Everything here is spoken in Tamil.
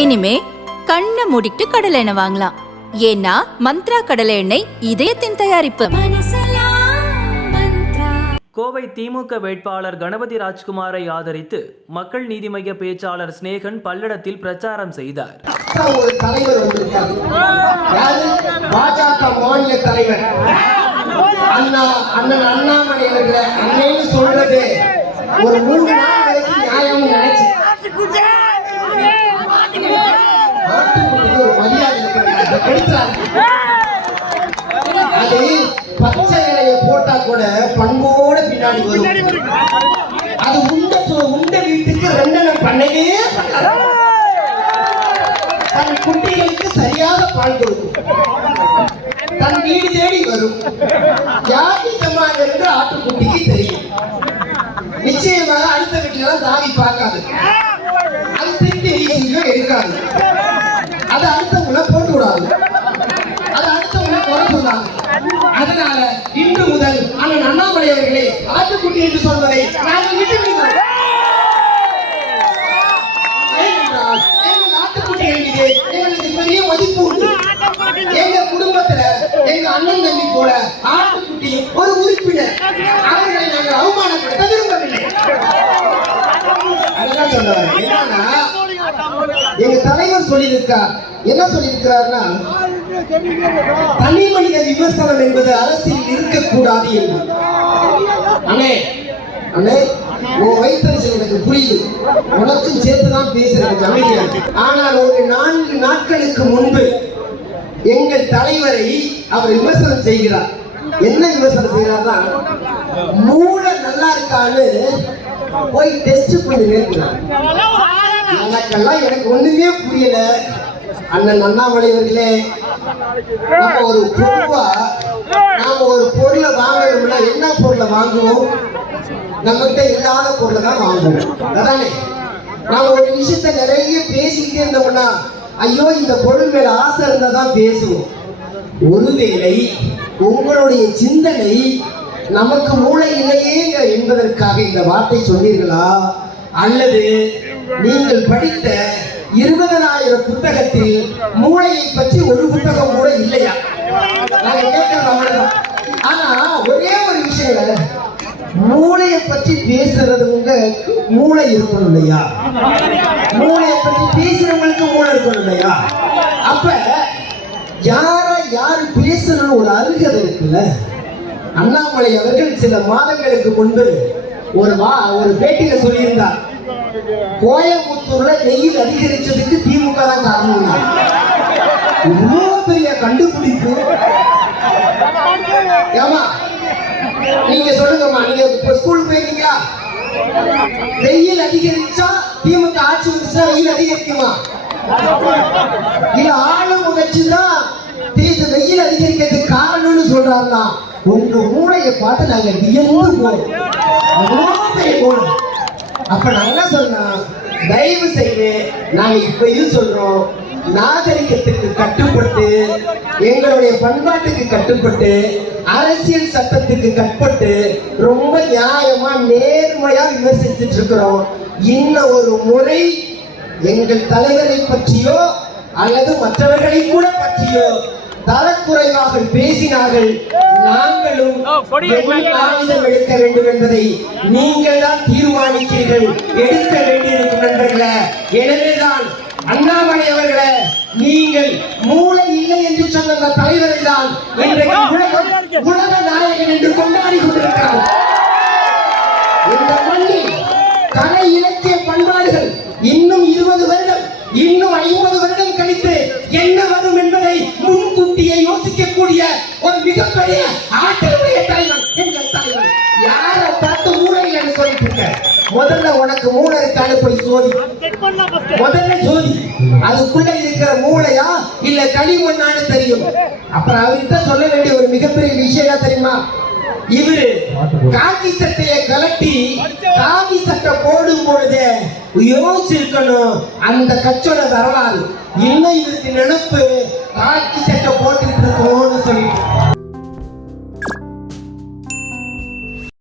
இனிமே கண்ணை மூடிட்டு கடலை எண்ணெய் வாங்கலாம். ஏன்னா மந்த்ரா கடலை எண்ணெய் இதயத்தின் தயாரிப்பு. கோவை திமுக வேட்பாளர் கணபதி ராஜ்குமாரை ஆதரித்து மக்கள் நீதி மய்ய பேச்சாளர் சிநேகன் பல்லடத்தில் பிரச்சாரம் செய்தார். ஒரு தலைவர் வந்திருக்காரு. யாரு? பாஜக மாநில தலைவர். அண்ணா அண்ணன் அண்ணாமலை அவர்களை அண்ணன்னு சொல்றது ஒரு மூணு நாள் வரைக்கும் நியாயம் நினைச்சு. அதை கெடுத்துறாங்க. அது பச்சை இலைய போட்டா கூட பண்போட பின்னாடி வரும் அது உண்ட சோ- உண்ட வீட்டுக்கு ரெண்டெண்ணம் பண்ணவே தன் குட்டிகளுக்கு சரியாக பால் கொடுக்கும் தன் வீடு தேடி வரும் யார் நிஜமாக என்று ஆட்டுக்குட்டிக்கு தெரியும் நிச்சயமாக அடுத்த வீட்டிலாம் தாவி பார்க்காது இருக்காது. அது அடுத்தவங்களை போட்டு விடாது அது அடுத்தவங்களை குறை சொல்லாது. அதனால இன்று முதல் அண்ணன் அண்ணாமலை அவர்களே ஆட்டுக்குட்டி என்று சொல்வதை நாங்கள் விட்டு விடுகிறோம் எங்கள் ஆட்டுக்குட்டிகள் மீது எங்களுக்கு பெரிய மதிப்பு உண்டு. எங்க குடும்பத்துல எங்க அண்ணன் தம்பி போல ஒரு உறுப்பினர். அவர்களை நாங்கள் அவமானப்படுத்த விரும்பவில்லை. சொல்ல வரேன். என்னன்னா எங்க தலைவர் சொல்லியிருக்கார். என்ன சொல்லியிருக்கிறார்னா தனி மனித விமர்சனம் என்பது அரசியல் இருக்கக்கூடாது என்று. அண்ணே அண்ணே உன் வயிற்றுச்சல் எனக்கு புரியுது. உனக்கும் சேர்த்து தான் பேசுறேன் அமைதியா ஆனால் ஒரு நான்கு நாட்களுக்கு முன்பு எங்கள் தலைவரை அவர் விமர்சனம் செய்கிறார். என்ன விமர்சனம் செய்கிறார்னா மூளை நல்லா இருக்கான்னு போய் டெஸ்ட் பண்ணி கேட்கிறார் எனக்கெல்லாம் எனக்கு ஒண்ணுமே புரியல. அண்ணன் அண்ணாமலை அவர்களே நம்ம ஒரு பொதுவா நாம ஒரு பொருளை வாங்கணும்னா என்ன பொருளை வாங்குவோம்? நம்மகிட்ட இல்லாத பொருளை தான் வாங்குவோம். அதானே? நாம ஒரு விஷயத்த நிறைய பேசிக்கிட்டே இருந்தோம்னா ஐயோ இந்த பொருள் மேல ஆசை இருந்தா தான் பேசுவோம். ஒருவேளை உங்களுடைய சிந்தனை நமக்கு மூளை இல்லையே என்பதற்காக இந்த வார்த்தை சொன்னீர்களா? அல்லது நீங்கள் படித்த இருபதனாயிரம் புத்தகத்தில் மூளையை பற்றி ஒரு புத்தகம் கூட இல்லையா? நாங்க கேட்கறது ஆனா ஒரே ஒரு விஷயம் மூளையை பற்றி பேசுறது உங்க மூளை இருக்கணும் இல்லையா? மூளையை பற்றி பேசுறவங்களுக்கு மூளை இருக்கணும் இல்லையா? அப்ப யாரா யாரு பேசணும்னு ஒரு அருகதை இருக்குல்ல? அண்ணாமலை அவர்கள் சில மாதங்களுக்கு முன்பு ஒரு வா ஒரு பேட்டியில சொல்லியிருந்தார். கோயம்புத்தூர்ல வெயில் அதிகரிச்சதுக்கு திமுக தான் காரணம் இவ்வளவு பெரிய கண்டுபிடிப்பு. ஏமா நீங்க சொல்லுங்கம்மா நீங்க இப்ப ஸ்கூல் போயிருக்கீங்களா வெயில் அதிகரிச்சா திமுக ஆட்சி வந்துச்சா வெயில் அதிகரிக்குமா? இது ஆளும் வச்சுதான் இது வெயில் அதிகரிக்கிறதுக்கு காரணம்னு சொல்றாருன்னா உங்க மூளையை பார்த்து நாங்க வியந்து போறோம். ரொம்ப பெரிய அப்ப நான் என்ன சொன்னோம் தயவு செய்து நாங்க இப்பயும் சொல்றோம். நாகரிகத்துக்கு கட்டுப்பட்டு எங்களுடைய பண்பாட்டுக்கு கட்டுப்பட்டு அரசியல் சட்டத்துக்கு கட்டுப்பட்டு ரொம்ப நியாயமா நேர்மையா விமர்சித்துட்டு இருக்கிறோம். இன்னும் ஒரு முறை எங்கள் தலைவரை பற்றியோ அல்லது மற்றவர்களை கூட பற்றியோ தரக்குறைவாக பேசினார்கள். நாங்களும் எடுக்க வேண்டும் என்பதை நீங்கள் தான் தீர்மானிக்கிறீர்கள். எடுக்க வேண்டியிருக்கும் நண்பர்களே. எனவேதான் அண்ணாமலை அவர்களே நீங்கள் மூளை இல்லை என்று சொன்ன அந்த தலைவரை தான் இன்றைக்கு உலக உலக நாயகன் என்று கொண்டாடி கொண்டிருக்கிறார். இந்த மண்ணில் கலை இலக்கிய பண்பாடுகள் இன்னும் இருபது வருடம் இன்னும் ஐம்பது வருடம் கழித்து என்ன வரும் என்பதை முன்கூட்டியே யோசிக்கக்கூடிய ஒரு மிகப்பெரிய ஆற்றலுடைய தலைவன் எங்கள் தலைவன். யாரை பார்த்து மூளை இல்லைன்னு சொல்லிட்டு இருக்க? முதல்ல உனக்கு மூளை இருக்கான்னு போய் சோதி. முதல்ல சோதி. அதுக்குள்ள இருக்கிற மூளையா? இல்ல களிமண்ணான்னு தெரியும். அப்புறம் அவர்கிட்ட சொல்ல வேண்டிய ஒரு மிகப்பெரிய விஷயம் என்ன தெரியுமா? இவரு காக்கி சட்டையை கலட்டி காக்கி சட்டை போடும் பொழுது யோசிச்சிருக்கணும் அந்த கட்சியோட வரலாறு. இன்னும் இவருக்கு நினைப்பு காக்கி சட்டை போட்டுட்டு இருக்கோம்னு சொல்லிட்டு